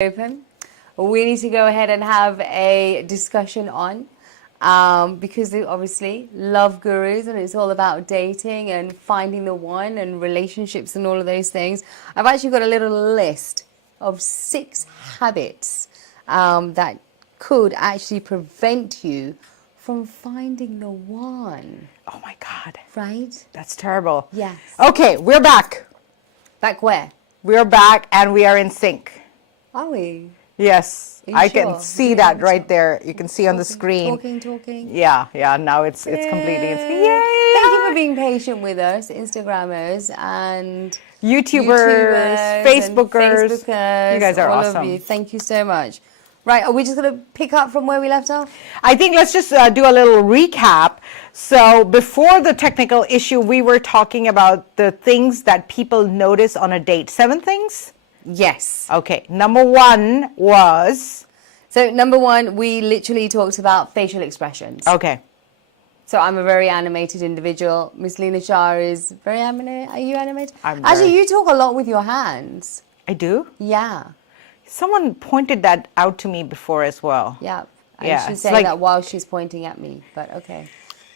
open. We need to go ahead and have a discussion on because they obviously love gurus and it's all about dating and finding the one and relationships and all of those things. I've actually got a little list of 6 habits that could actually prevent you from finding the one. Oh my God. Right? That's terrible. Yes. Okay, we're back. Back where? We're back and we are in sync. Are we? Yes, Are you I sure? can see Yeah, that I'm right sure. there. You can see on the screen. Talking. Yeah, now it's completely in sync. Yay! Thank you for being patient with us, Instagrammers and YouTubers, Facebookers. You guys are all awesome. of you. Thank you so much. Right, are we just going to pick up from where we left off? I think let's just do a little recap. So before the technical issue, we were talking about the things that people notice on a date. 7 things? Yes. Okay, number 1 was... So number 1, we literally talked about facial expressions. Okay. So I'm a very animated individual. Miss Leena Shah is very animated. Are you animated? I'm Actually, you talk a lot with your hands. I do? Yeah. Someone pointed that out to me before as well. Yeah. And Yeah, she's it's saying like- that while she's pointing at me, but okay.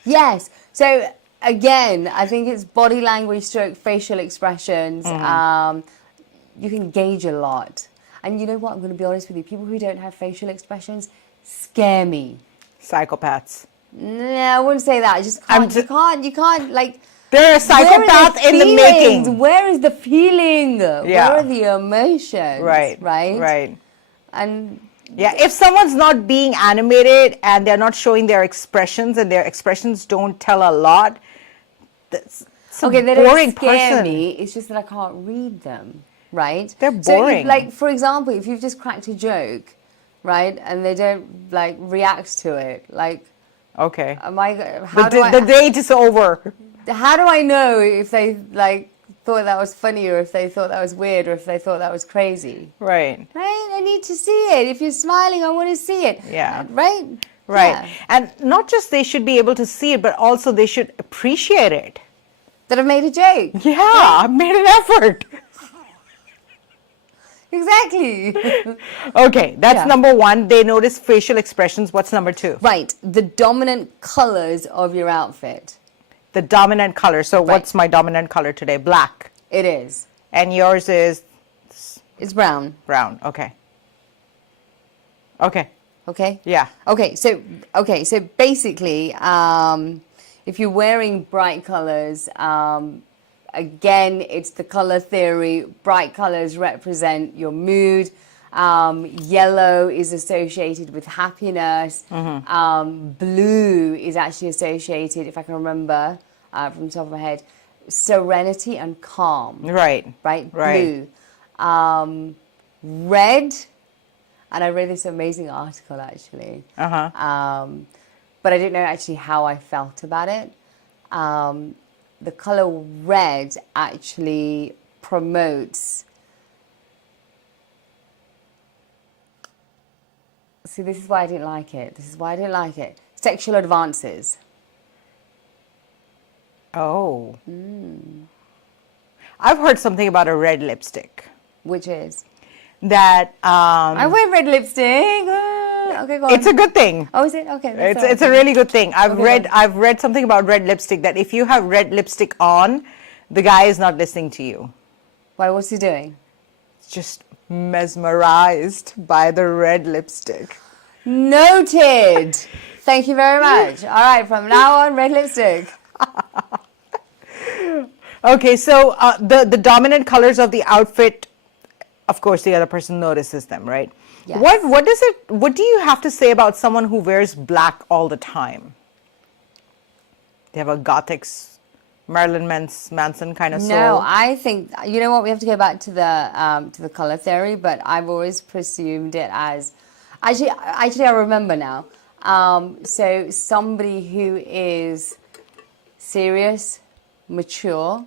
Yes. So again, I think it's body language stroke facial expressions. You can gauge a lot. And you know what? I'm going to be honest with you. People who don't have facial expressions scare me. Psychopaths. No, I wouldn't say that. I just can't. You can't like. They're a psychopath in the feelings? making. Where is the feeling? Yeah. Where are the emotions? Right. Right. And yeah, if someone's not being animated and they're not showing their expressions and their expressions don't tell a lot, that's okay, they boring don't scare person. me. It's just that I can't read them. Right. They're So boring. if, like, for example, if you've just cracked a joke, right, and they don't like react to it, like, Okay. am I? How The date is over. How do I know if they like thought that was funny or if they thought that was weird or if they thought that was crazy? Right. Right? I need to see it. If you're smiling, I want to see it. Yeah. Right? Right. Yeah. And not just they should be able to see it, but also they should appreciate it. That I've made a joke. Yeah, I've made an effort. Exactly. Okay, that's Yeah. number 1. They notice facial expressions. What's number 2? Right. The dominant colors of your outfit. The dominant color. So what's my dominant color today? Black. It is. And yours is It's brown. brown. Okay. Okay. Okay? Yeah. Okay, so basically, if you're wearing bright colors, again, it's the color theory. Bright colors represent your mood. Yellow is associated with happiness. Blue is actually associated, if I can remember from the top of my head, serenity and calm. Right. Right? Right. Blue. Red, and I read this amazing article actually. But I didn't know actually how I felt about it. The color red actually promotes. See, this is why I didn't like it. Sexual advances. Oh. I've heard something about a red lipstick. Which is? That I wear red lipstick. Okay, go on. it's a good thing. Oh, is it? Okay. that's It's all a right. really good thing. Okay, I've read something about red lipstick, that if you have red lipstick on, the guy is not listening to you. Why, what's he doing? Just mesmerized by the red lipstick. Noted. Thank you very much. All right, from now on, red lipstick. Okay, so the dominant colors of the outfit, of course, the other person notices them, right? Yes. What do you have to say about someone who wears black all the time? They have a gothic Marilyn Manson kind of soul. No, I think, you know what, we have to go back to the color theory, but I've always presumed it as, actually I remember now. So somebody who is serious, mature,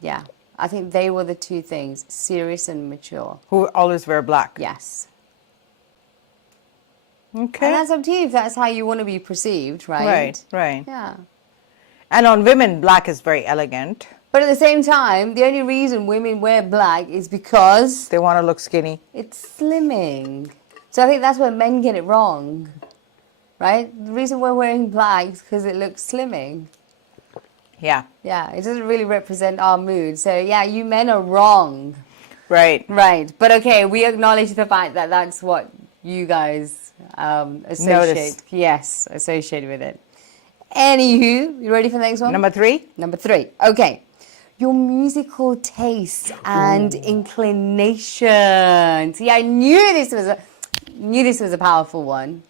yeah, I think they were the 2 things, serious and mature. Who always wear black. Yes. Okay. And that's up to you if that's how you want to be perceived, right? Right. Yeah. And on women, black is very elegant. But at the same time, the only reason women wear black is because They want to look skinny. it's slimming. So I think that's where men get it wrong, right? The reason we're wearing black is because it looks slimming. Yeah. Yeah, it doesn't really represent our mood. So yeah, you men are wrong. Right. Right. But okay, we acknowledge the fact that that's what you guys associate. Notice. Yes, associate with it. Anywho, you ready for the next one? Number 3? Number 3. Okay. Your musical taste and inclinations. Yeah, I knew this was a powerful one.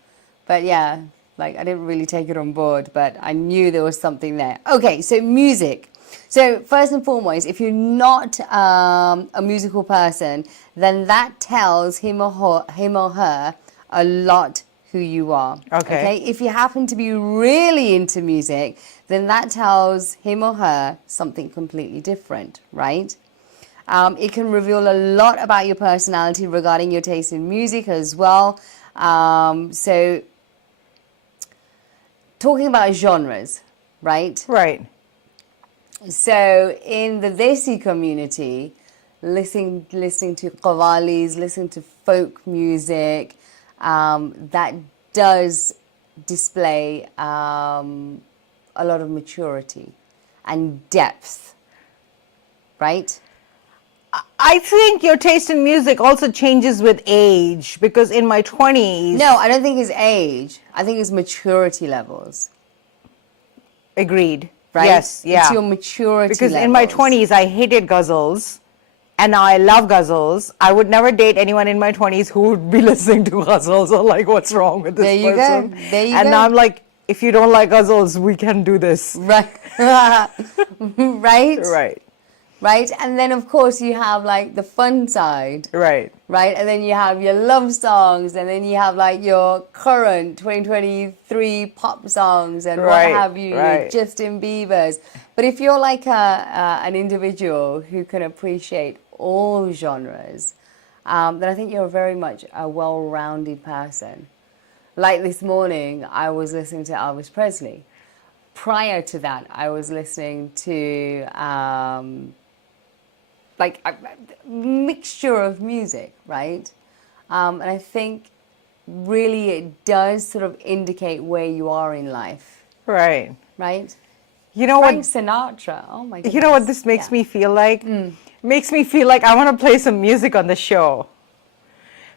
But yeah, like I didn't really take it on board, but I knew there was something there. Okay, so music. So first and foremost, if you're not a musical person, then that tells him or her a lot who you are. Okay. If you happen to be really into music, then that tells him or her something completely different, right? It can reveal a lot about your personality regarding your taste in music as well. So talking about genres, right? Right. So in the Desi community, listening to qawwalis, listening to folk music, that does display a lot of maturity and depth, right? I think your taste in music also changes with age, because in my 20s... No, I don't think it's age. I think it's maturity levels. Agreed. Right? Yes, yeah. It's your maturity Because levels. in my 20s, I hated ghazals, and now I love ghazals. I would never date anyone in my 20s who would be listening to ghazals, or like, what's wrong with this There you person? go. There you and go. now I'm like, if you don't like ghazals, we can do this. Right. Right? Right. Right? And then, of course, you have, like, the fun side. Right. Right? And then you have your love songs, and then you have, like, your current 2023 pop songs and Right, what have you, right. Justin Bieber's. But if you're, like, an individual who can appreciate all genres, then I think you're very much a well-rounded person. Like this morning, I was listening to Elvis Presley. Prior to that, I was listening to... like a mixture of music, right? And I think really it does sort of indicate where you are in life, Right. right? You know Frank what? Sinatra, oh my goodness. You know what this makes me feel like? Makes me feel like I want to play some music on the show.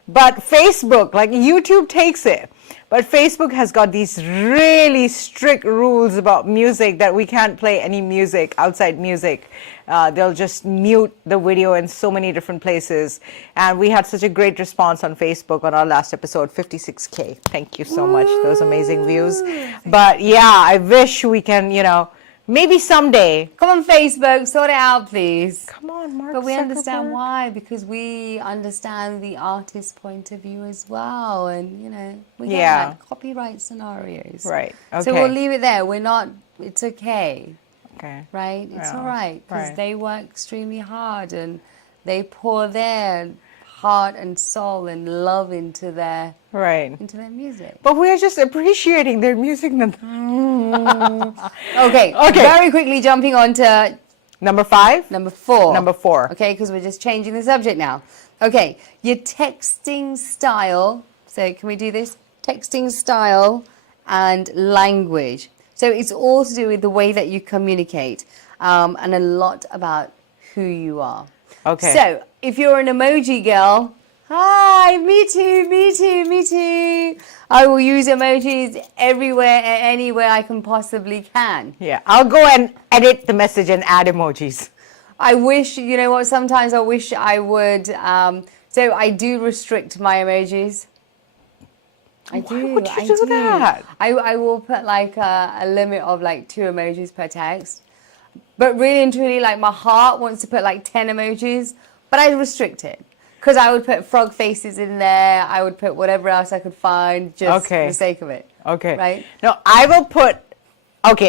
But Facebook, like YouTube takes it. But Facebook has got these really strict rules about music that we can't play any music, outside music. They'll just mute the video in so many different places. And we had such a great response on Facebook on our last episode, 56K. Thank you so much. Those amazing views. But yeah, I wish we can, maybe someday. Come on, Facebook, sort it out, please. Come on, Mark But we understand Zuckerberg. why, because we understand the artist's point of view as well. And, we get Yeah. that copyright scenarios. Right. Okay. So we'll leave it there. It's okay. Okay. Right? It's Yeah, all right because right. they work extremely hard and they pour their heart and soul and love into their Right. music. But we are just appreciating their music. Okay. Very quickly jumping on to Number 5? number 4. Number 4. Okay, because we're just changing the subject now. Okay, your texting style. So can we do this? Texting style and language. So it's all to do with the way that you communicate and a lot about who you are. Okay. So if you're an emoji girl, hi, me too, me too, me too. I will use emojis everywhere and anywhere I can possibly can. Yeah, I'll go and edit the message and add emojis. I wish, sometimes I wish I would. So I do restrict my emojis. I do. Why would you do that? I will put like a limit of like 2 emojis per text. But really and truly, like my heart wants to put like 10 emojis, but I restrict it. Because I would put frog faces in there. I would put whatever else I could find just for the sake of it. Okay. Right? No, I will put,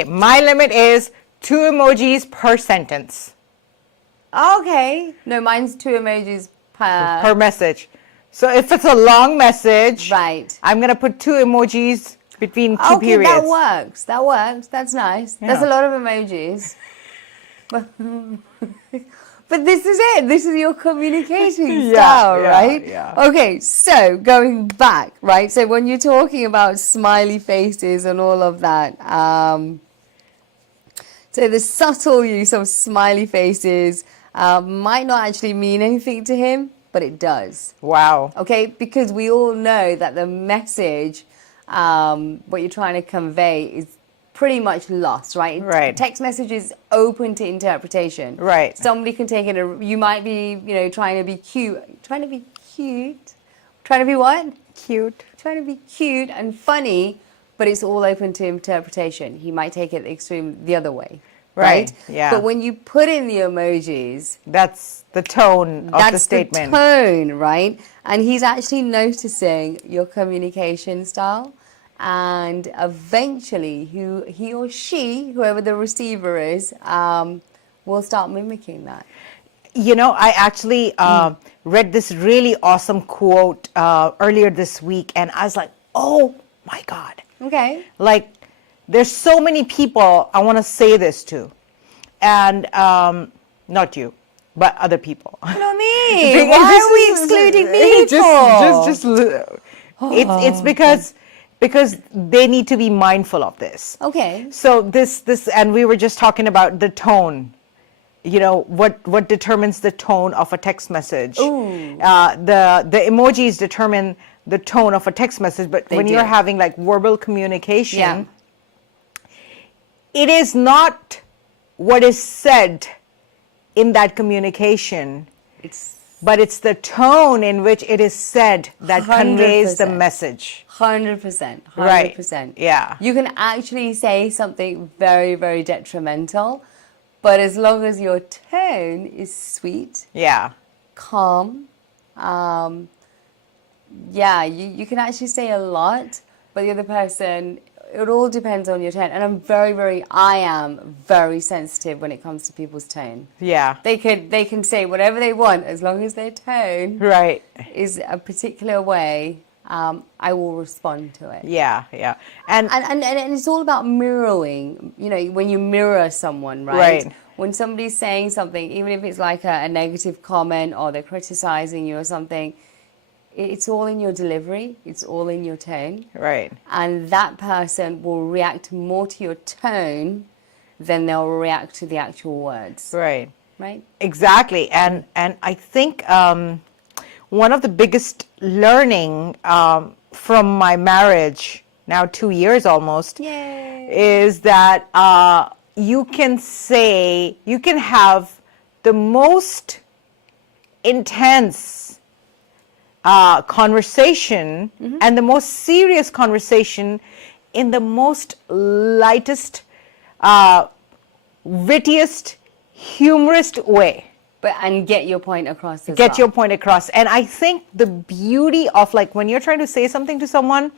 my limit is 2 emojis per sentence. Okay. No, mine's 2 emojis Per message. So if it's a long message, Right. I'm going to put 2 emojis between 2 Okay, periods. that works. That works. That's nice. That's Yeah. a lot of emojis. But this is it. This is your communicating style, right? Yeah. Okay, so going back, right? So when you're talking about smiley faces and all of that, so the subtle use of smiley faces might not actually mean anything to him, but it does. Wow. Okay, because we all know that the message, what you're trying to convey, is pretty much lost, right? Right. Text message is open to interpretation. Right. Somebody can take it. You might be, trying to be cute. Trying to be cute. Trying to be what? Cute. Trying to be cute and funny, but it's all open to interpretation. He might take it the extreme the other way. Right? Yeah. But when you put in the emojis, that's the tone of the statement. That's the tone, right? And he's actually noticing your communication style. And eventually, he or she, whoever the receiver is, will start mimicking that. I actually read this really awesome quote earlier this week, and I was like, oh my God. Okay. Like, there's so many people I want to say this to. And not you, but other people. Not me. Why are we excluding me? It's because they need to be mindful of this. Okay. So this, and we were just talking about the tone. What determines the tone of a text message? Ooh. The emojis determine the tone of a text message, but when you're having like verbal communication, it is not what is said in that communication, but it's the tone in which it is said that 100%. Conveys the message. 100%. Right. Yeah. You can actually say something very, very detrimental, but as long as your tone is sweet, calm, you can actually say a lot, but the other person, it all depends on your tone. And I am very sensitive when it comes to people's tone. Yeah. They can say whatever they want as long as their tone is a particular way. I will respond to it. Yeah. And it's all about mirroring. When you mirror someone, right? When somebody's saying something, even if it's like a negative comment or they're criticizing you or something, it's all in your delivery. It's all in your tone. Right. And that person will react more to your tone than they'll react to the actual words. Right. Right? Exactly. And I think one of the biggest learning from my marriage, now 2 years almost, is that you can have the most intense conversation and the most serious conversation in the most lightest, wittiest, humorous way. And get your point across as Get your point across. And I think the beauty of like when you're trying to say something to someone,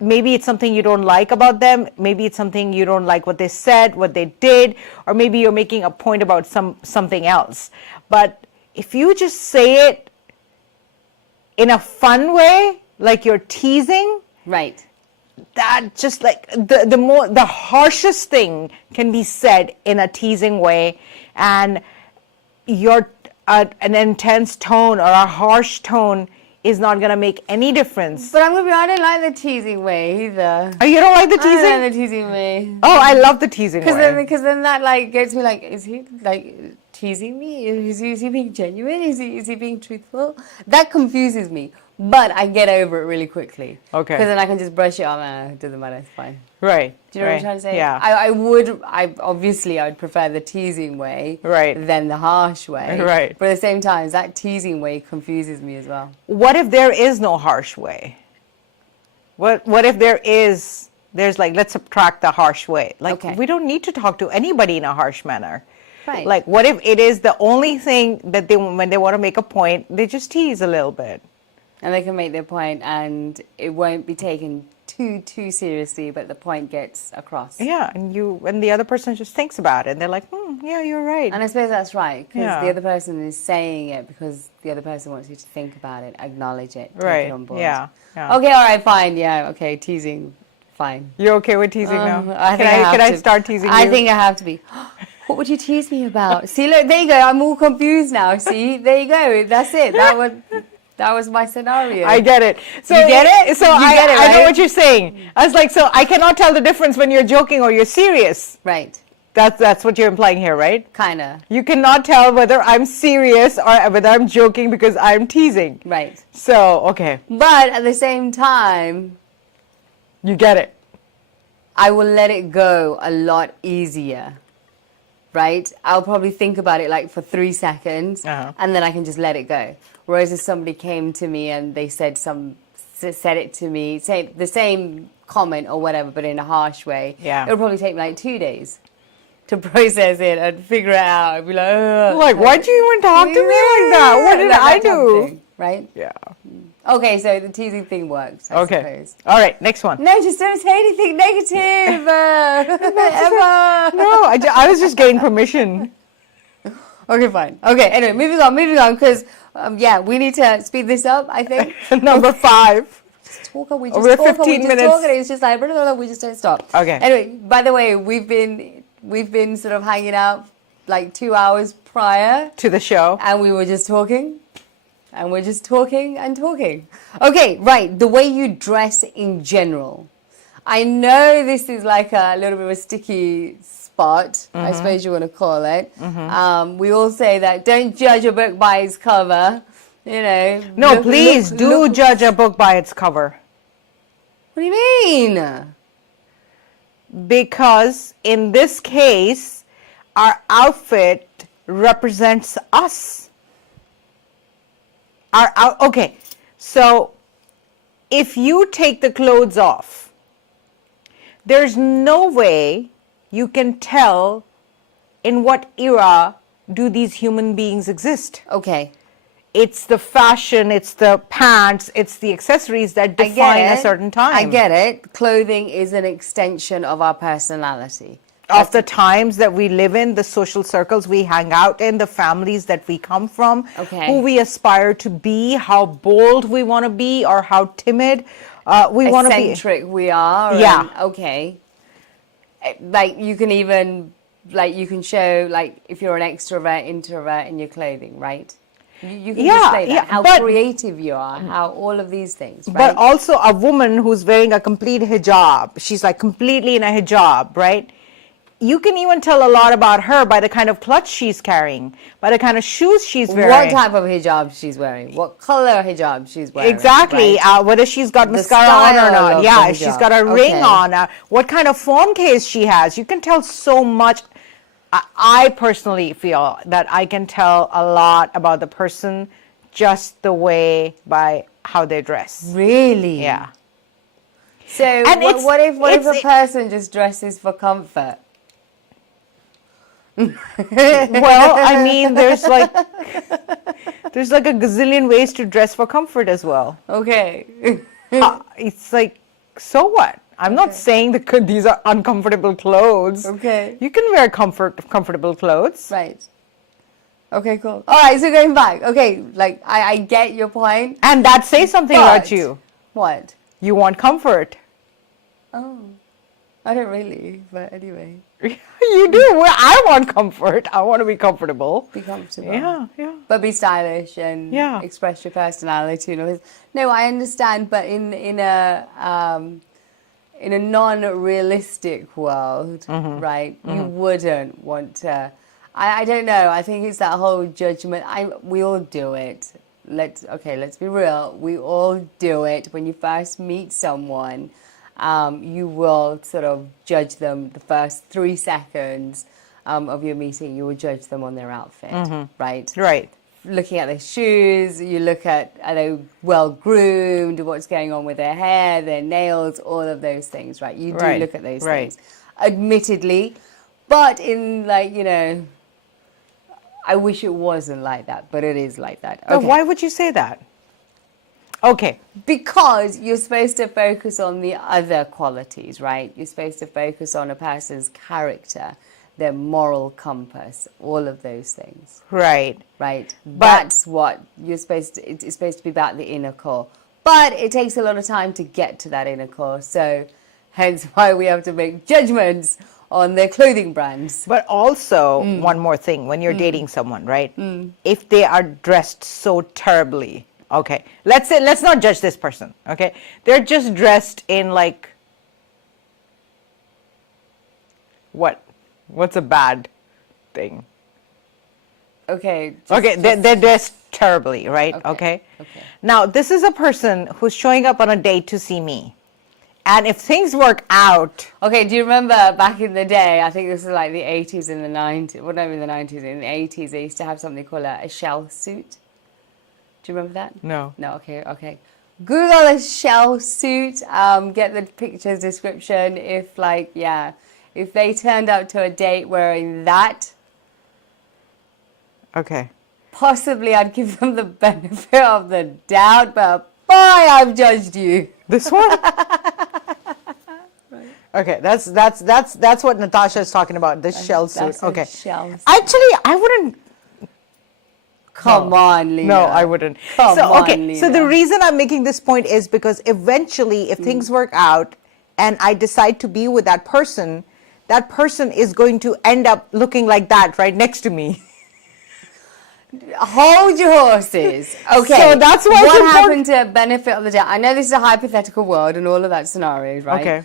maybe it's something you don't like about them, maybe it's something you don't like what they said, what they did, or maybe you're making a point about something else. But if you just say it in a fun way, like you're teasing, right? That just like the harshest thing can be said in a teasing way, and an intense tone or a harsh tone is not going to make any difference. But I don't like the teasing way either. Oh, you don't like the teasing? I don't like the teasing way. Oh, I love the teasing way. Because then that like gets me like, is he like teasing me? Is he being genuine? Is he being truthful? That confuses me. But I get over it really quickly. Okay. Because then I can just brush it off. It doesn't matter. It's fine. Right. Do you know what I'm trying to say? Yeah. I would prefer the teasing way than the harsh way. Right. But at the same time, that teasing way confuses me as well. What if there is no harsh way? What if there's like, let's subtract the harsh way. Like, we don't need to talk to anybody in a harsh manner. Right. Like, what if it is the only thing that when they want to make a point, they just tease a little bit. And they can make their point and it won't be taken too seriously, but the point gets across. Yeah, and the other person just thinks about it and they're like, yeah, you're right. And I suppose that's right, because the other person is saying it because the other person wants you to think about it, acknowledge it, take it on board. Yeah. Okay, all right, fine, okay, teasing, fine. You're okay with teasing now? Can I start teasing you? I think I have to be. What would you tease me about? See, look, there you go. I'm all confused now. See, there you go. That's it. That was my scenario. I get it. So You get it? So You get it, I know right? what you're saying. I was like, so I cannot tell the difference when you're joking or you're serious. Right. That's what you're implying here, right? Kinda. You cannot tell whether I'm serious or whether I'm joking because I'm teasing. Right. So, okay. But at the same time, You get it. I will let it go a lot easier. Right? I'll probably think about it like for 3 seconds, and then I can just let it go. Whereas if somebody came to me and they said it to me, say the same comment or whatever, but in a harsh way, Yeah. it'll probably take me like 2 days to process it and figure it out. I'd be like, ugh. Like, why'd you even talk to me like that? What did Like I that type of do? thing, right? Yeah. Okay, so the teasing thing works, I Okay. suppose. All right, next one. No, just don't say anything negative. Ever. No, I was just getting permission. Okay, fine. Okay, anyway, moving on, because, we need to speed this up, I think. Number 5. We We're 15 minutes. talk, and it's just like, blah, blah, blah, we just don't stop. Okay. Anyway, by the way, we've been sort of hanging out like 2 hours prior, To the show. and we were just talking. And we're just talking and talking. Okay, right. The way you dress in general. I know this is like a little bit of a sticky spot, I suppose you want to call it. We all say that don't judge a book by its cover. You know. No, please do judge a book by its cover. What do you mean? Because in this case, our outfit represents us. Okay, so if you take the clothes off, there's no way you can tell in what era do these human beings exist. Okay. It's the fashion, it's the pants, it's the accessories that define a certain time. I get it. Clothing is an extension of our personality. Of the times that we live in, the social circles we hang out in, the families that we come from, Okay. who we aspire to be, how bold we want to be, or how timid we want to be. Eccentric we are. Yeah. And, okay. Like you can even, like you can show, like if you're an extrovert, introvert in your clothing, right? You can display that, how creative you are, how all of these things, right? But also a woman who's wearing a complete hijab, she's like completely in a hijab, right? You can even tell a lot about her by the kind of clutch she's carrying, by the kind of shoes she's wearing. What type of hijab she's wearing, what color hijab she's wearing. Exactly, right? Whether she's got The mascara on or style not. of Yeah, the if she's hijab. got a ring Okay. on, what kind of phone case she has. You can tell so much. I personally feel that I can tell a lot about the person just the way by how they dress. Really? Yeah. So And what if a it's- person just dresses for comfort? Well, I mean, there's like a gazillion ways to dress for comfort as well. Okay. It's like, so what? I'm not saying that these are uncomfortable clothes. Okay. You can wear comfortable clothes. Right. Okay, cool. All right, so going back. Okay, like I get your point. And that says something about But- you. What? You want comfort. Oh, I don't really, but anyway, You do. Well, I want comfort. I want to be comfortable. be comfortable. Yeah, yeah. But be stylish and Yeah. express your personality and all this. No, I understand, but in a non-realistic world, right? You wouldn't want to. I don't know. I think it's that whole judgment. We all do it. Let's be real. We all do it. When you first meet someone, you will sort of judge them the first 3 seconds of your meeting. You will judge them on their outfit, right? Right. Looking at their shoes, you look at, are they well groomed, what's going on with their hair, their nails, all of those things, right? You do Right, look at those right. things, admittedly, but in like, I wish it wasn't like that, but it is like that. But Okay. why would you say that? Okay. Because you're supposed to focus on the other qualities, right? You're supposed to focus on a person's character, their moral compass, all of those things. Right. Right. That's what you're supposed to, it's supposed to be about the inner core. But it takes a lot of time to get to that inner core. So hence why we have to make judgments on their clothing brands. But also, one more thing, when you're dating someone, right? If they are dressed so terribly, okay, let's not judge this person, okay? They're just dressed in like, what's a bad thing? Okay. Okay, they're dressed terribly, right? Okay. Now, this is a person who's showing up on a date to see me. And if things work out... Okay, do you remember back in the day, I think this was like the 80s and the 90s, well, not even the 90s, in the 80s, they used to have something called a shell suit. Do you remember that? No. No, okay. Google a shell suit, get the pictures description. If they turned up to a date wearing that, Okay. possibly I'd give them the benefit of the doubt, but boy, I've judged you. This one? Okay, that's what Natasha is talking about, the shell suit. That's a Okay. shell suit. Actually, I wouldn't. Come on, Leena. No, I wouldn't. Come so, okay, on, so the Leena. reason I'm making this point is because eventually, if things work out and I decide to be with that person is going to end up looking like that right next to me. Hold your horses. Okay. So that's why it's what important- happened to benefit of the doubt? I know this is a hypothetical world and all of that scenarios, right? Okay.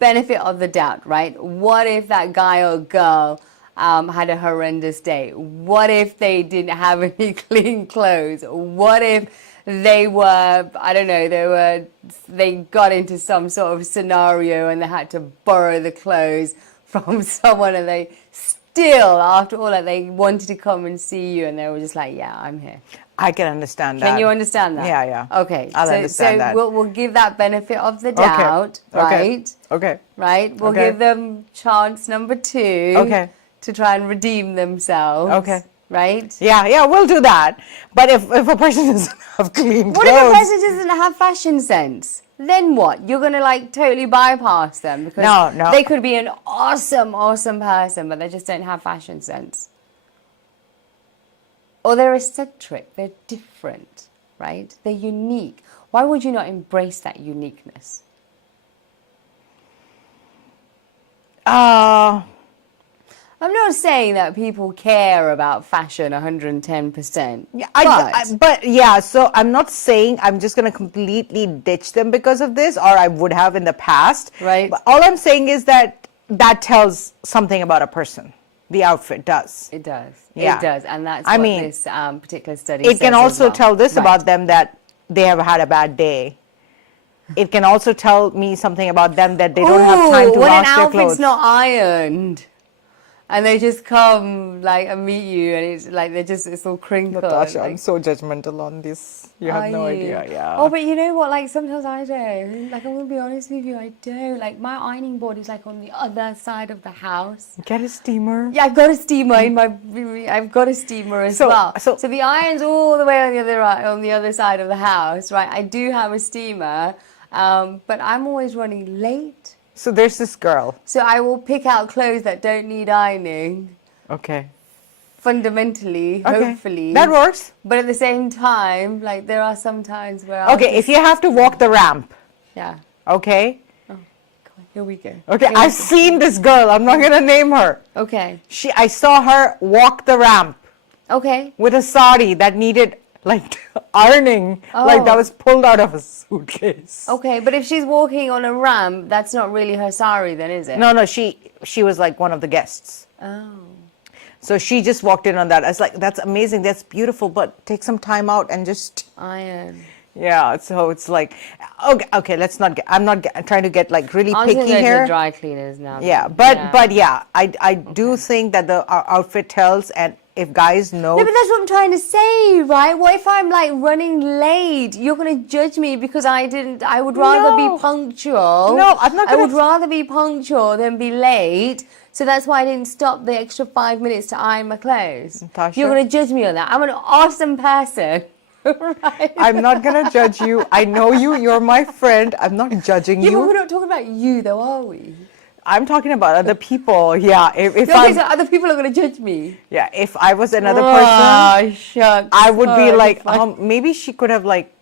Benefit of the doubt, right? What if that guy or girl had a horrendous day? What if they didn't have any clean clothes? What if they were, I don't know, they got into some sort of scenario and they had to borrow the clothes from someone, and they still, after all that, they wanted to come and see you, and they were just like, yeah, I'm here. I can understand that. Can you understand that? Yeah. Okay. I'll understand that. We'll give that benefit of the doubt, right? Okay. Right? We'll Okay. give them chance number 2 Okay. to try and redeem themselves. Okay. Right? Yeah, we'll do that. But if a person doesn't have clean What if clothes... a person doesn't have fashion sense? Then what? You're going to like totally bypass them because No. they could be an awesome person, but they just don't have fashion sense. Or they're eccentric, they're different, right? They're unique. Why would you not embrace that uniqueness? I'm not saying that people care about fashion 110%. So I'm not saying I'm just going to completely ditch them because of this, or I would have in the past. Right. But all I'm saying is that tells something about a person. The outfit does. It does. Yeah. It does. And that's I what mean, this particular study It says can as also well. tell this Right. about them, that they have had a bad day. It can also tell me something about them, that they don't have time to when wash an their outfit's clothes. not ironed and they just come like and meet you and it's like it's all crinkled. Natasha, like, I'm so judgmental on this. You have no Are you? idea. Yeah. Oh, but you know what? Like sometimes I do. Like I'm gonna be honest with you, I do. Like my ironing board is like on the other side of the house. Get a steamer. Yeah, I've got a steamer in my. I've got a steamer as well. So the iron's all the way on the other side of the house, right? I do have a steamer, but I'm always running late. So there's this girl. So I will pick out clothes that don't need ironing. Okay. Fundamentally, hopefully. That works. But at the same time, like there are some times where Okay, if you have to walk the ramp. Yeah. Okay. Oh, God, here we go. Okay, I've seen this girl. I'm not gonna name her. Okay. I saw her walk the ramp Okay. with a sari that needed like ironing, like that was pulled out of a suitcase. Okay, but if she's walking on a ramp, that's not really her sari then, is it? No, she was like one of the guests. Oh. So she just walked in on that. I was like, that's amazing, that's beautiful, but take some time out and just Iron. yeah. So it's like, okay, let's not get. I'm not trying to get like really I'm picky just going to here. dry cleaners now. Yeah, then. but yeah, I do think that the outfit tells, and if guys know. No, but that's what I'm trying to say, right? What if I'm like running late? You're going to judge me because I would rather No. be punctual. No, I'm not I gonna- would rather be punctual than be late. So that's why I didn't stop the extra 5 minutes to iron my clothes. Natasha? You're going to judge me on that. I'm an awesome person. Right? I'm not gonna judge you. I know you. You're my friend. I'm not judging Yeah, but you. we're not talking about you though, are we? I'm talking about other people. Yeah, if Okay, I'm, so other people are going to judge me. yeah, if I was another person, Oh, shucks. I would be Oh, like, fine. maybe she could have like.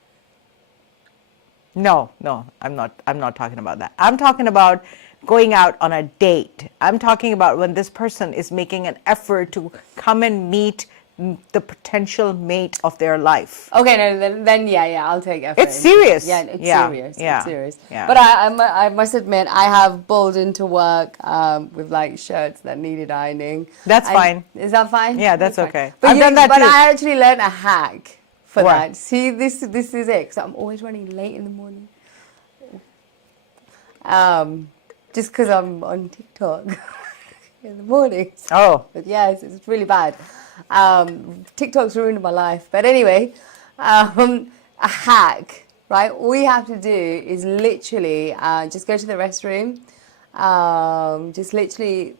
No, I'm not talking about that. I'm talking about going out on a date. I'm talking about when this person is making an effort to come and meet the potential mate of their life. Okay, no, then yeah, I'll take effort. It's serious. Yeah, it's Yeah, serious. yeah, It's serious. yeah. But I must admit, I have bowled into work with like shirts that needed ironing. That's fine. Is that fine? Yeah, that's fine. okay. But I've done that But too. I actually learned a hack for What? that. See, this is it. So I'm always running late in the morning. Just because I'm on TikTok in the mornings. Oh, But yes, it's really bad. TikTok's ruined my life. But anyway, a hack, right? All you have to do is literally just go to the restroom, just literally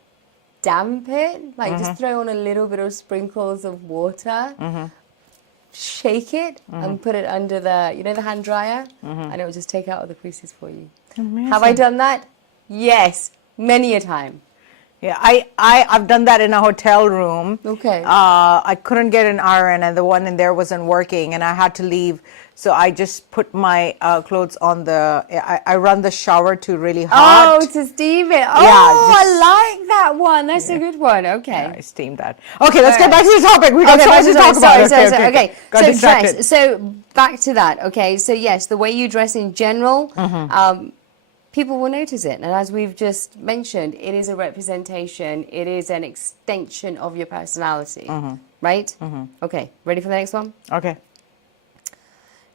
damp it, like just throw on a little bit of sprinkles of water, shake it, and put it under the hand dryer, and it will just take out all the creases for you. amazing. Have I done that? Yes, many a time. Yeah, I've done that in a hotel room. Okay. I couldn't get an iron, and the one in there wasn't working, and I had to leave. So I just put my clothes on I run the shower to really hot. Oh, to steam it. Oh, Yeah, just- I like that one. That's a good one. Okay. Yeah, I steamed that. Okay, let's get Alright. back to the topic. We got so much to talk about. Okay. Got So distracted. dress. So back to that. Okay. So yes, the way you dress in general, people will notice it. And as we've just mentioned, it is a representation. It is an extension of your personality. Right? Okay. Ready for the next one? Okay.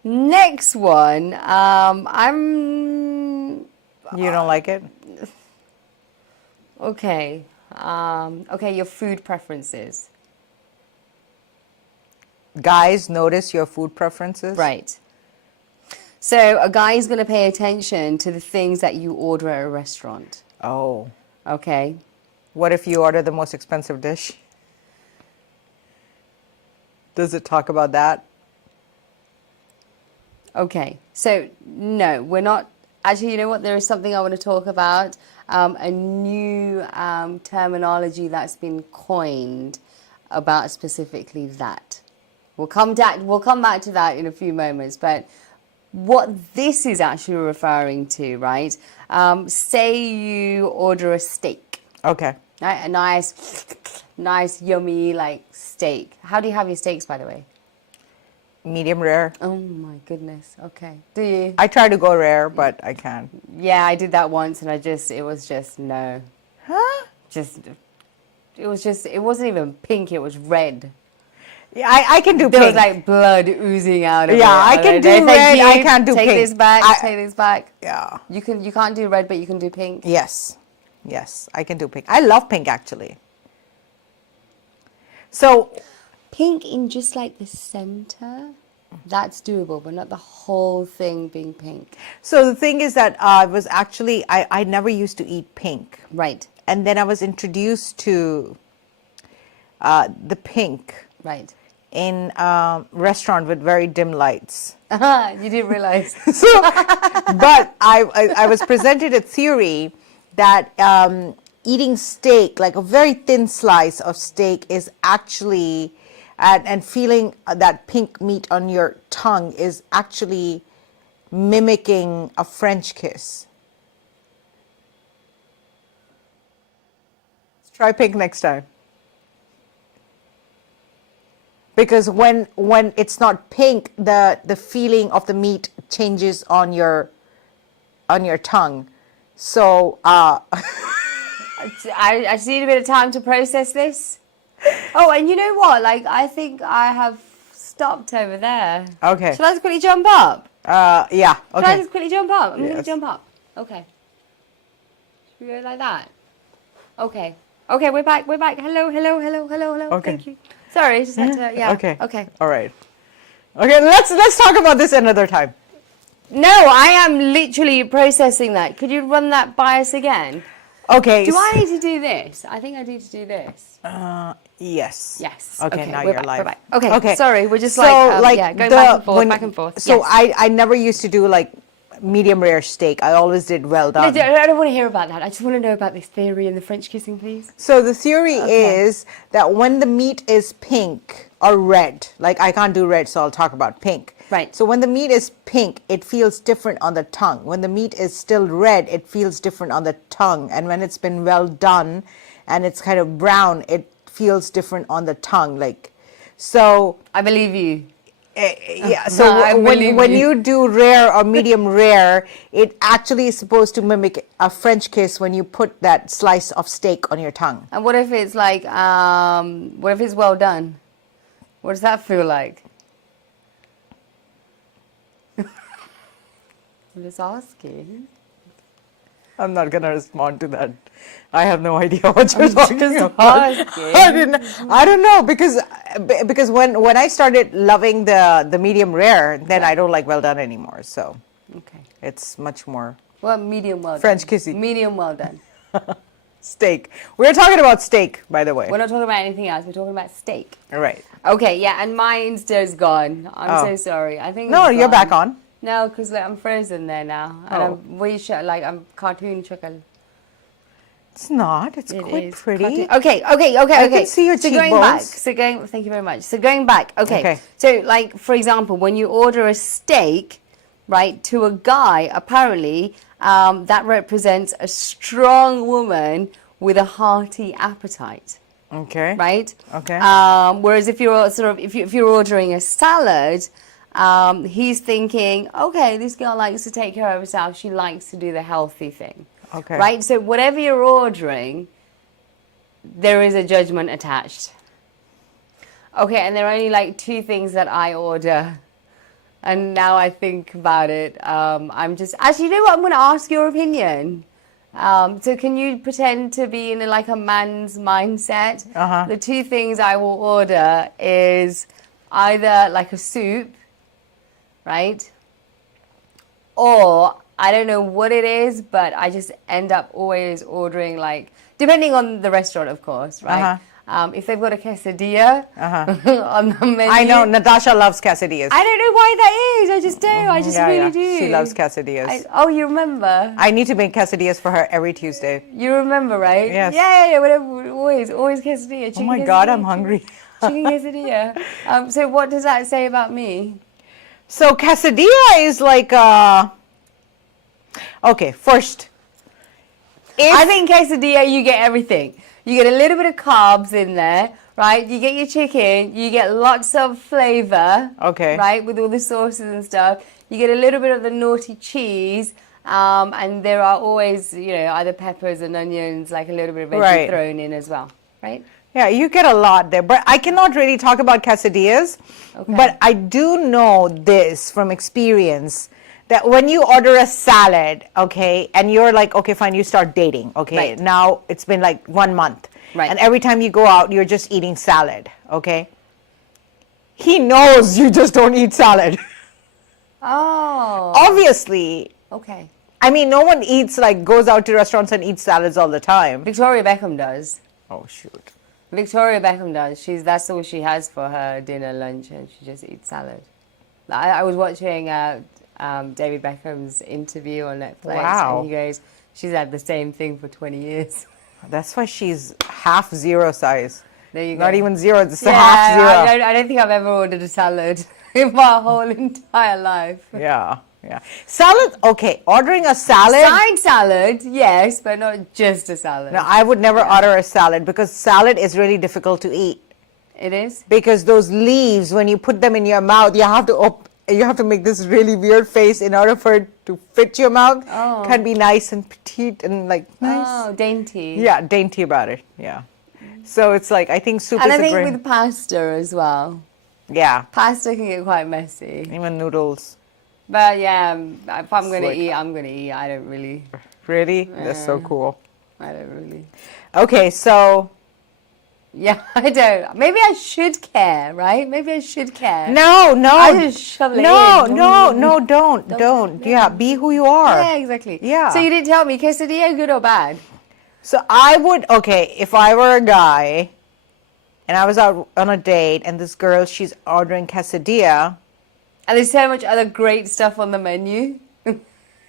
Next one. You don't like it? Okay. Okay, your food preferences. Guys notice your food preferences? Right. So a guy is going to pay attention to the things that you order at a restaurant. Oh. Okay. What if you order the most expensive dish? Does it talk about that? Okay. So no, we're not. Actually, you know what? There is something I want to talk about. A new terminology that's been coined about specifically that. We'll come back to that in a few moments. But what this is actually referring to, right? Say you order a steak. Okay. Right? A nice, yummy, like steak. How do you have your steaks, by the way? Medium rare. Oh my goodness. Okay. Do you? I try to go rare, but I can't. Yeah, I did that once, and it was just no. Huh? It wasn't even pink. It was red. Yeah, I can do There was pink. like blood oozing out of it. Yeah, I can do Thank red, you. I can't do take pink. This back. Take this back. Yeah. You can't do red, but you can do pink. Yes. Yes, I can do pink. I love pink actually. So, Pink in just like the center, that's doable, but not the whole thing being pink. so the thing is that I never used to eat pink. Right. And then I was introduced to the pink Right. in a restaurant with very dim lights. You didn't realize. But I was presented a theory that eating steak, like a very thin slice of steak, is actually, and feeling that pink meat on your tongue is actually mimicking a French kiss. Let's try pink next time. Because when it's not pink, the feeling of the meat changes on your tongue. So I just need a bit of time to process this. Oh, and you know what? Like, I think I have stopped over there. okay, Shall I just quickly jump up? yeah, Shall I okay. just quickly jump up? I'm going to Yes. jump up. Okay. Should we go like that? Okay. Okay, we're back. We're back. Hello. Okay. Thank you. Sorry, just had to, yeah. Okay. Okay. All right. Okay, let's talk about this another time. No, I am literally processing that. Could you run that by us again? Okay. Do I need to do this? I think I need to do this. Yes. Yes. Okay, now we're you're back, live. We're back. Okay. Okay. Sorry, we're just So, going back and forth. So Yes. I never used to do like medium rare steak. I always did well No, done. I don't want to hear about that. I just want to know about this theory and the French kissing, please. So the theory Okay. is that when the meat is pink or red, like I can't do red, so I'll talk about pink. Right. So when the meat is pink, it feels different on the tongue. When the meat is still red, it feels different on the tongue. And when it's been well done and it's kind of brown, it feels different on the tongue. Like, so I believe you. yeah. So I believe when you. you do rare or medium rare, it actually is supposed to mimic a French kiss when you put that slice of steak on your tongue. And what if it's like, what if it's well done? What does that feel like? I'm just asking. I'm not gonna respond to that. I have no idea what you're I'm talking just about. asking. I don't know because when I started loving the medium rare, then I don't like well done anymore. So Okay. it's much more Well, medium well done. French kissy. Medium well done. steak. We're talking about steak, by the way. We're not talking about anything else. We're talking about steak. All right. Okay, yeah, and my Insta is gone. I'm Oh. so sorry. I think No, it's you're back gone. on. No, because I'm frozen there now. And Oh. I'm cartoon chuckle. It's not. It's It quite is pretty. cartoon. Okay. I can see your so going back. cheekbones. Thank you very much. So going back. Okay. Okay. So like for example, when you order a steak, right, to a guy, apparently that represents a strong woman with a hearty appetite. Okay. Right. Okay. Whereas if you're if you're ordering a salad, he's thinking, okay, this girl likes to take care of herself. She likes to do the healthy thing. Okay. Right. So whatever you're ordering, there is a judgment attached. Okay, and there are only like two things that I order. And now I think about it, I'm just actually, you know what? I'm going to ask your opinion. So can you pretend to be in like a man's mindset? Uh-huh. The two things I will order is either like a soup, right? Or I don't know what it is, but I just end up always ordering like, depending on the restaurant, of course, right? Uh-huh. If they've got a quesadilla on the menu. I know Natasha loves quesadillas. I don't know why that is. I just do. I just Yeah, really yeah. do. She loves quesadillas. Oh, you remember? I need to make quesadillas for her every Tuesday. You remember, right? Yes. Yeah. Whatever. Always quesadilla. Oh Chicken my God, quesadilla, I'm hungry. Chicken quesadilla. So what does that say about me? So quesadilla is like okay, first. I think quesadilla, you get everything. You get a little bit of carbs in there, right? You get your chicken. You get lots of flavor. Okay. Right, with all the sauces and stuff. You get a little bit of the naughty cheese. And there are always, either peppers and onions, like a little bit of veggie Right. thrown in as well, right? Yeah, you get a lot there, but I cannot really talk about quesadillas. Okay. But I do know this from experience that when you order a salad, okay, and you're like, okay, fine, you start dating, okay, Right. now it's been like 1 month, Right. and every time you go out, you're just eating salad, okay? He knows you just don't eat salad. Oh. Obviously, Okay. I mean, no one goes out to restaurants and eats salads all the time. Victoria Beckham does. Oh, shoot. Victoria Beckham does. That's all she has for her dinner, lunch, and she just eats salad. I was watching David Beckham's interview on Netflix, Wow. and he goes, she's had the same thing for 20 years. That's why she's half zero size. There you go. Not even zero, it's a half zero. I don't think I've ever ordered a salad in my whole entire life. Yeah. Salad, okay. Ordering a salad. Side salad, yes, but not just a salad. No, I would never order a salad because salad is really difficult to eat. It is? Because those leaves, when you put them in your mouth, you have to make this really weird face in order for it to fit your mouth. Oh. Can be nice and petite and nice. Oh, dainty. Yeah, dainty about it. Yeah. So it's like I think soup And is I a think great. with pasta as well. Yeah. Pasta can get quite messy. Even noodles. But yeah, if I'm going to like- eat, I'm going to eat. I don't really. Really? That's so cool. I don't really. Okay, so Yeah, I don't. Maybe I should care, right? Maybe I should care. no, I just shove it in. don't. Yeah, be who you are. Yeah, exactly. Yeah. So you didn't tell me, quesadilla, good or bad? So I would, okay, if I were a guy and I was out on a date and this girl, she's ordering quesadilla. And there's so much other great stuff on the menu.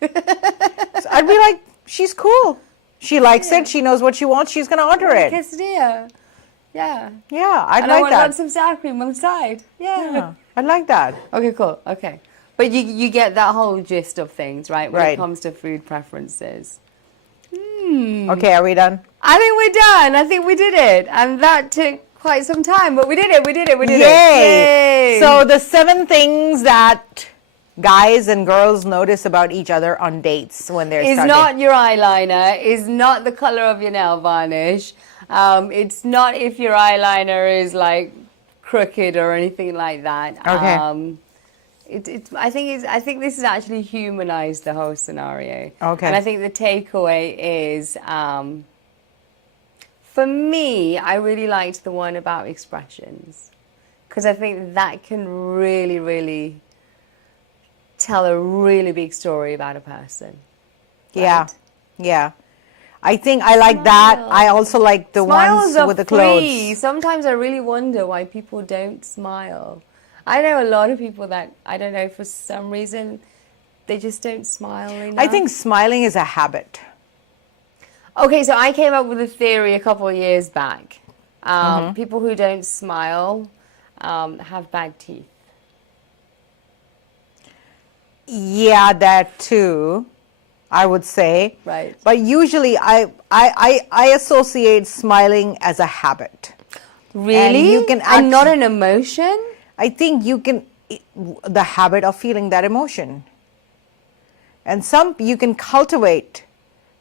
So I'd be like, she's cool. She likes it. She knows what she wants. She's going to order it. Quesadilla. Yeah. Yeah, I'd And I like want that. lots of sour cream on the side. Yeah, I'd like that. Okay, cool. Okay. But you get that whole gist of things, right? When Right. it comes to food preferences. Okay, are we done? I think we're done. I think we did it. And that took quite some time, but we did it. We did it. We did it. Yay! Yay! So the 7 things that guys and girls notice about each other on dates when they're is starting. not your eyeliner, is not the color of your nail varnish. It's not if your eyeliner is like crooked or anything like that. Okay. I think this has actually humanized the whole scenario. Okay. And I think the takeaway is, for me, I really liked the one about expressions, because I think that can really, really tell a really big story about a person. Yeah, Right? yeah. I think I like that. I also like the Smiles ones are with the free. clothes. Sometimes I really wonder why people don't smile. I know a lot of people that, I don't know, for some reason, they just don't smile enough. I think smiling is a habit. Okay, so I came up with a theory a couple of years back. Mm-hmm. People who don't smile have bad teeth. Yeah, that too, I would say. Right. But usually I associate smiling as a habit. Really? you can and not an emotion? I think you can, the habit of feeling that emotion. And you can cultivate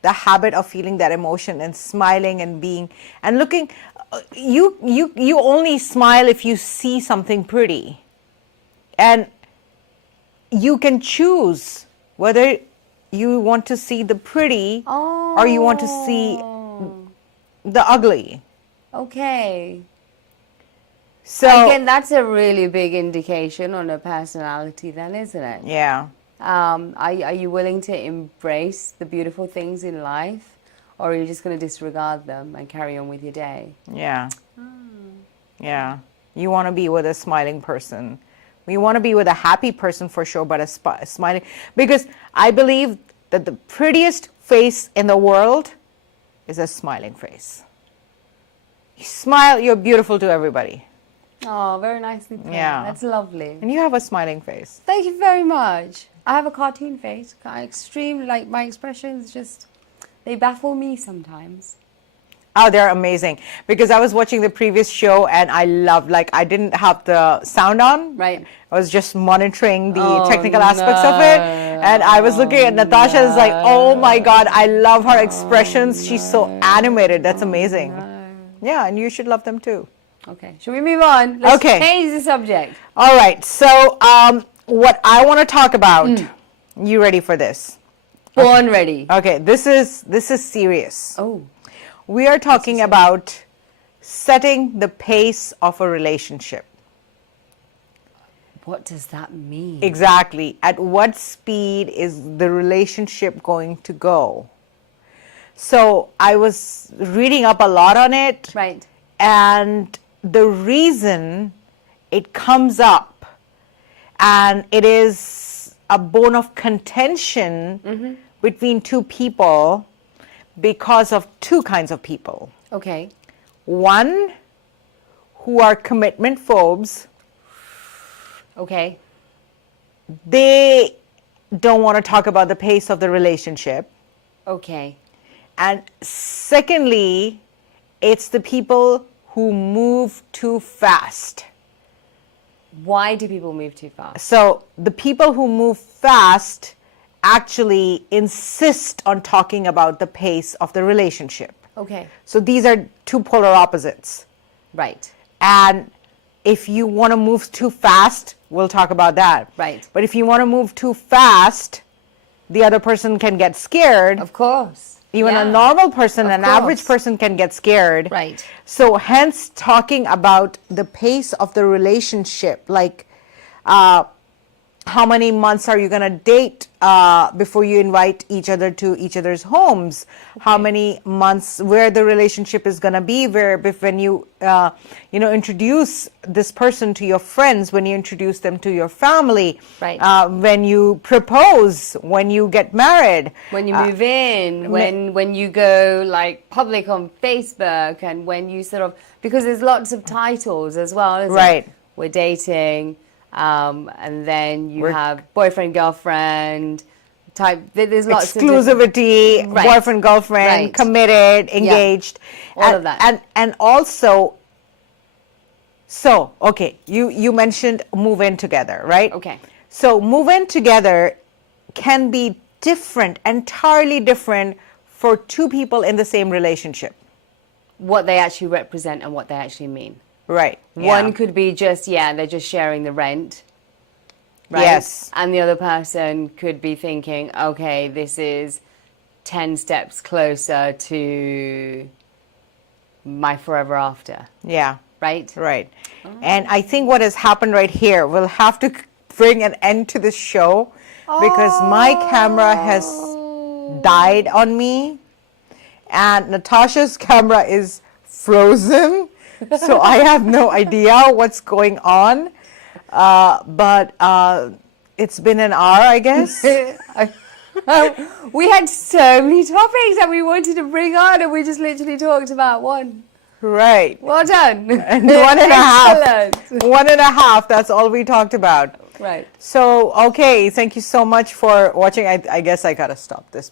the habit of feeling that emotion and smiling and being, and looking, you only smile if you see something pretty. And you can choose whether you want to see the pretty or you want to see the ugly. Okay. So Again, that's a really big indication on a personality then, isn't it? yeah. Are you willing to embrace the beautiful things in life, or are you just going to disregard them and carry on with your day? Yeah. Yeah. You want to be with a smiling person. You want to be with a happy person for sure, but a smiling, because I believe that the prettiest face in the world is a smiling face. You smile, you're beautiful to everybody. Oh, very nicely put. Yeah. That's lovely. And you have a smiling face. Thank you very much. I have a cartoon face. Like my expressions just, they baffle me sometimes. Oh, they're amazing. Because I was watching the previous show and I loved, like, I didn't have the sound on. Right. I was just monitoring the technical aspects of it. And I was looking at Natasha and it's like, oh my God, I love her expressions. She's so animated. That's amazing. Yeah, and you should love them too. Okay, should we move on? Let's Okay. change the subject. All right. So, what I want to talk about, you ready for this? Born ready. Okay, this is serious. Oh, We are talking about setting the pace of a relationship. what does that mean? Exactly. At what speed is the relationship going to go? So I was reading up a lot on it. Right. And the reason it comes up, and it is a bone of contention between two people because of two kinds of people. Okay. One, who are commitment phobes. Okay. They don't want to talk about the pace of the relationship. Okay. And secondly, it's the people who move too fast. Why do people move too fast? So the people who move fast actually insist on talking about the pace of the relationship. Okay. So these are two polar opposites. Right. And if you want to move too fast, we'll talk about that. Right. But if you want to move too fast, the other person can get scared. Of course. Even Yeah. a normal person, Of an average course. person can get scared. Right. So hence talking about the pace of the relationship, like how many months are you going to date before you invite each other to each other's homes? How many months, where the relationship is going to be, when you, introduce this person to your friends, when you introduce them to your family, Right. When you propose, when you get married. When you move in, when you go like public on Facebook, and when you sort of, because there's lots of titles as well, isn't Right. it? We're dating, and then you have boyfriend, girlfriend type. There's lots of exclusivity, Right. boyfriend, girlfriend, Right. committed, engaged, All of that. and also. So, okay, you mentioned move in together, right? Okay. So move in together can be different, entirely different for two people in the same relationship. What they actually represent and what they actually mean. Right. One could be just, they're just sharing the rent. Right? Yes. And the other person could be thinking, okay, this is 10 steps closer to my forever after. Yeah. Right? Right. And I think what has happened right here, we'll have to bring an end to this show because my camera has died on me and Natasha's camera is frozen. So I have no idea what's going on. But it's been an hour, I guess. We had so many topics that we wanted to bring on, and we just literally talked about one. Right. Well done. And 1.5. Excellent. 1.5, that's all we talked about. Right. So, okay, thank you so much for watching. I guess I gotta stop this.